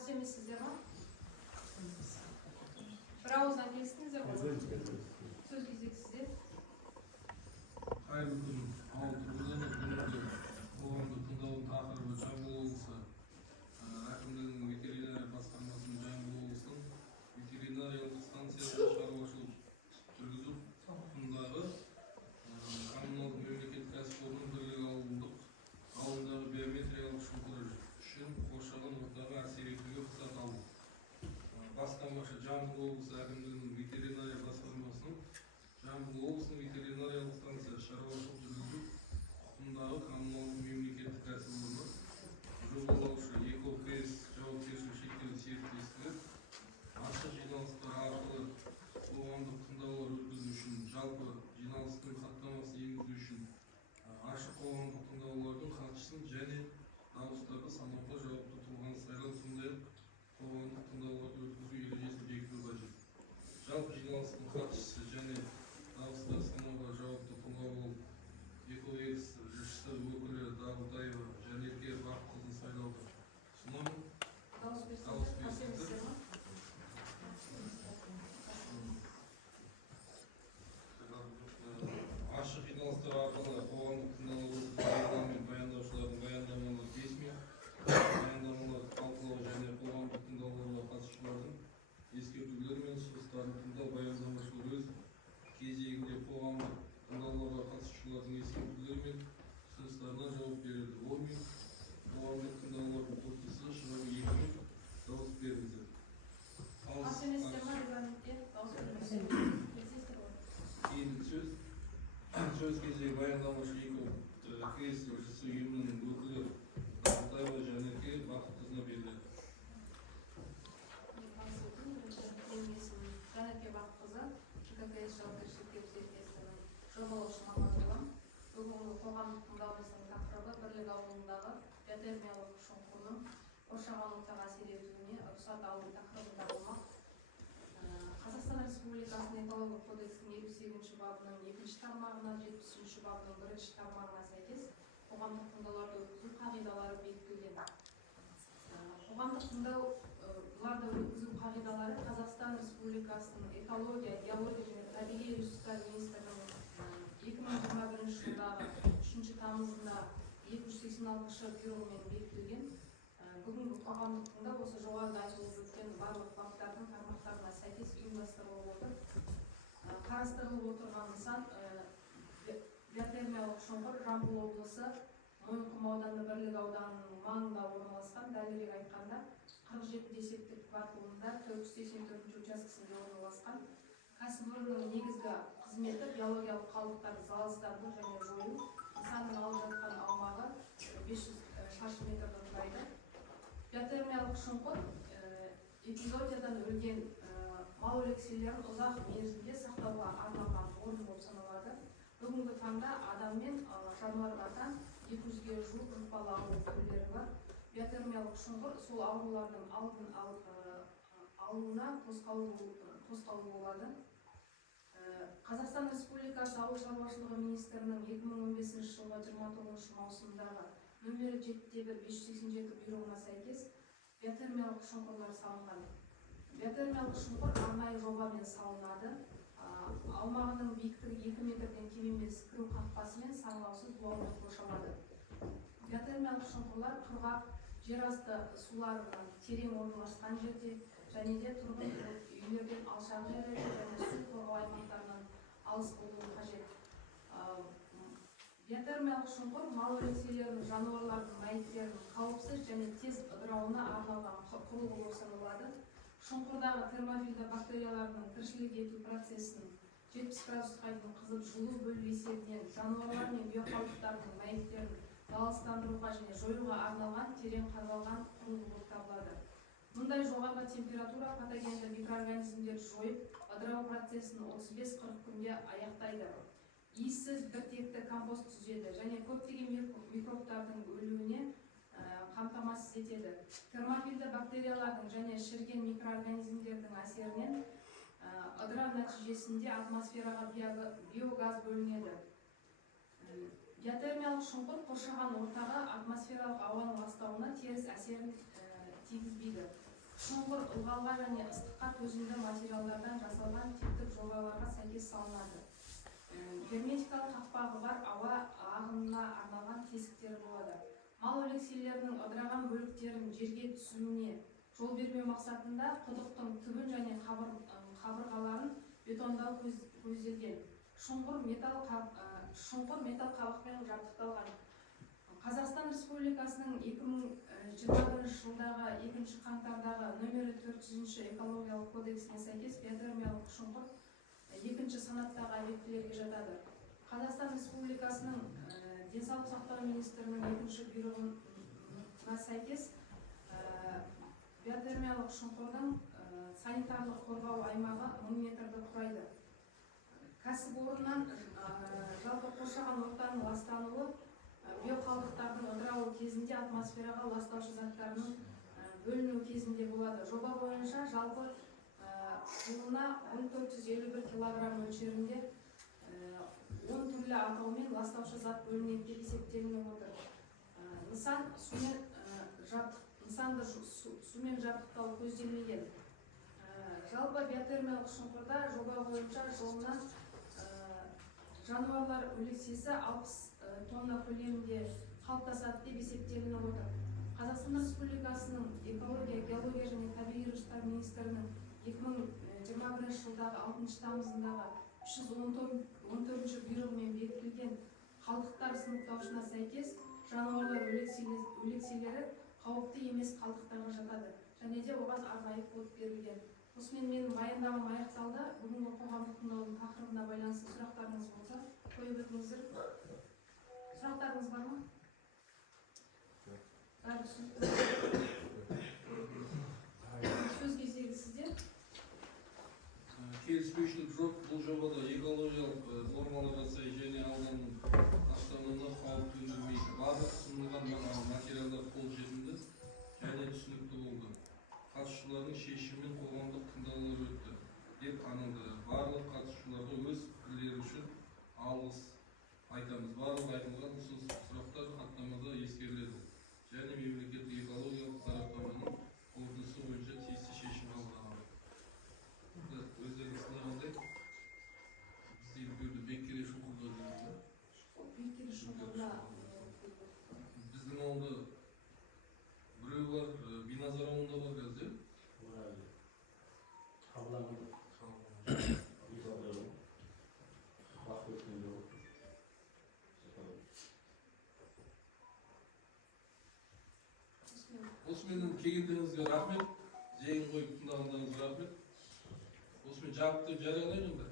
Қарсы емессіздер ма? Bir ауыздан келістіңіздер ғой? Сөз кезек сізде. Қайырлы күн. Ауыл тұрғындары қоғамдық тыңдаудың тақырыбы Жамбыл облысы әкімдігінің ветеринария басқармасының Жамбыл облысының ветеринариялық станцияда шаруашылық жүргізу құқығындағы коммуналдық мемлекеттік кәсіпорынның бірлік ауылындағы биометриялық шұңқыр үшін қоршаған ортаға әсер етуге рұқсат алды. Бастамашы Жамбыл облысы әкімдігінің ветеринария басқармасының Жамбыл облысының ветеринариялық станциясы шаруашылық жүргізу құқығындағы коммуналдық мемлекеттік кәсіпорны, жобалаушы ЕКО-КС жауапкершілігі шектеулі серіктестігі ашық жиналыстар арқылы қоғамдық тыңдаулар өткізу үшін, жалпы жиналыстың хаттамасын енгізу үшін ашық қоғамдық тыңдаулардың хатшысын және дауыстарды санауға жауапты тұлғаны сайлау, сондай-ақ қоғамдық тыңдауларды өткізу ережесін бекіту қажет. Жалпы жиналыстың хатшысы және дауыстарды санауға жауапты тұлға болып ЕКО-КС жшс өкілі Дағутаева Жанерке Бақытқызын сайлауды ұсынамын. Дауыс берсеңіздер ма? Ашық жиналыстар арқылы қоғамдық тыңдаулар мен баяндаушылардың баяндамалары кесме, баяндамаларды талқылау және қоғамдық тыңдауларға қатысушылардың ескертулері мен ұсыныстарын тыңдау, баяндамашылар өз кезегінде қоғамдық тыңдауларға қатысушылардың ескертулері мен ұсыныстарына жауап береді. Ол мен қоғамдық тыңдаулардың қорытындысы шығару 2 минут. Дауыс беріңіздер. Қарсы емессіздер ма? Регламентте дауыс беріңіздер. Кейін сөз кезегі баяндамашы ЕКО-КС жшс ұйымының өкілі Дағутаева Жанерке Бақытқызына беріледі. Жанерке Бақытқызы, ЕКО-КС жауапкершілігі серіктестігінің жобалаушы маманы. Бүгінгі қоғамдық тыңдаудың тақырыбы бірлік ауылындағы биотермиялық шұңқырның қоршаған ортаға әсер етуіне рұқсат алу тақырыбында болмақ. Қазақстан Республикасының экология кодексінің 58-ші бабының 2-ші тармағына, 70-ші бабының 1-ші тармағына сәйкес қоғамдық тыңдауларды өткізу қағидалары бекітілген. Қоғамдық тыңдауларды өткізу қағидалары Қазақстан Республикасының экология, геология және табиғи ресурстар министрлігінің 2021 жылдағы 3 тамызында 286 бұйрығымен бекітілген. Бүгінгі қоғамдық тыңдау осы жоғарыда айтылып өткен барлық баптардың тармақтарына сәйкес ұйымдастырылып отыр. Қарастырылып отырған нысан биотермиялық шұңқыр Жамбыл облысы Мойынқұм ауданы Бірлік ауданының маңында орналасқан, дәлірек айтқанда 47 септік кварталында 484 учаскесінде орналасқан. Кәсіпорынның негізгі қызметі биологиялық қалдықтарды залалсыздандыру және жою. Нысанның алып жатқан аумағы 500 шаршы метрді құрайды. Биотермиялық шұңқыр эпизоотиядан өлген мал өлекселерін ұзақ мерзімде сақтауға арналған орын болып саналады. Бүгінгі таңда адам мен жануарлардан 200-ге жуық жұқпалы ауру түрлері бар. Биотермиялық шұңқыр сол аурулардың алдын алуына тосқауыл болады. Қазақстан Республикасы Ауыл шаруашылығы министрінің 2015 жылғы 29 маусымдағы нөмірі 7/587 бұйрығына сәйкес биотермиялық шұңқырлар салынған. Биотермиялық шұңқыр арнайы жобамен салынады. Аумағының биіктігі 2 метрден кем емес кіру қақпасымен саңылаусыз дуалмен қоршалады. Биотермиялық шұңқырлар құрғақ жерасты суларынан терең орналасқан жерде және де тұрғын үйлерден алшақ жерлерде және су қорғау аймақтарынан алыс болуы қажет. Биотермиялық шұңқыр мал өлекселерінің, жануарлардың мәйіттерінің қауіпсіз және тез ыдырауына арналған құрылғы болып саналады. Шұңқырдағы термофильді бактериялардың тіршілік ету процесінің 70 градусқа дейін қызып жылу бөлу есебінен жануарлар мен биоқалдықтардың мәйіттерін залалсыздандыруға және жоюға арналған терең қазылған құрылғы болып табылады. Мұндай жоғарғы температура патогенді микроорганизмдерді жойып, ыдырау процесін 35-40 күнде аяқтайды. Иіссіз біртекті компост түзеді және көптеген микробтардың өлуіне қамтамасыз етеді. Термофильді бактериялардың және шіріген микроорганизмдердің әсерінен ыдырау нәтижесінде атмосфераға биогаз бөлінеді. Биотермиялық шұңқыр қоршаған ортаға атмосфералық ауаның ластауына теріс әсерін тигізбейді. шұңқыр ылғалға және ыстыққа төзімді материалдардан жасалған типтік жобаларға сәйкес салынады. Герметикалық қақпағы бар ауа ағынына арналған тесіктері болады. Мал өлекселерінің ыдыраған бөліктерін жерге түсуіне жол бермеу мақсатында құдықтың түбін және қабырғаларын бетондау көзделген. Шұңқыр металл қабықпен жабдықталған. Қазақстан Республикасының 2021 жылдағы 2 қаңтардағы нөмірі 400 экологиялық кодексіне сәйкес биотермиялық шұңқыр 2 санаттағы объектілерге жатады. Қазақстан Республикасының денсаулық сақтау министрінің 2 бұйрығына сәйкес биотермиялық шұңқырдың санитарлық қорғау аймағы 1000 метрді құрайды. Кәсіпорыннан жалпы қоршаған ортаның ластануы биоқалдықтардың ыдырауы кезінде атмосфераға ластаушы заттарының бөліну кезінде болады. Жоба бойынша жалпы жылына 1451 килограмм мөлшерінде 10 түрлі атаумен ластаушы зат бөлінеді деп есептелініп отыр. Нысанды сумен жабдықтау көзделмеген. Жалпы биотермиялық шұңқырда жоба бойынша жылына жануарлар өлексесі 60 тонна көлемінде қалыптасады деп есептелініп отыр. Қазақстан Республикасының экология, геология және табиғи ресурстар министрінің 2021 жылдағы 6 тамызындағы 314 бұйрығымен бекітілген қалдықтар сыныптаушына сәйкес жануарлар өлекселері қауіпті емес қалдықтарға жатады және де оған арнайы код берілген. Осымен менің баяндамам аяқталды. Бүгінгі қоғамдық тыңдаудың тақырыбына байланысты сұрақтарыңыз болса, қойып өтіңіздер. Сұрақтарыңыз бар ма? Сөз кезегі сізде. Келіспеушілік жоқ. Бұл жобада экологиялық нормаларға сай және ауданның автономына қауіп төндірмейді. Барлық ұсынылған материалдар қолжетімді және түсінікті болды. Қатысушылардың шешімімен қоғамдық тыңдаулар өтті деп танылды. Барлық қатысушыларға өз пікірлері үшін алғыс айтамыз. Барлық айтылған сұрақтар хаттамада ескеріледі және мемлекеттік экологиялық сараптаманың қорытындысы бойынша тиісті шешім қабылданады. Өздеріңіз қалағандай бізде Беккере шұңқырда дейміз. Беккере шұңқырда біздің ауылда біреу бар, Биназар ауылында бар қазір. Осымен келгендеріңізге рахмет. Жайын қойып тыңдағандарыңызға рахмет. Осымен жабық деп жариялаймын да.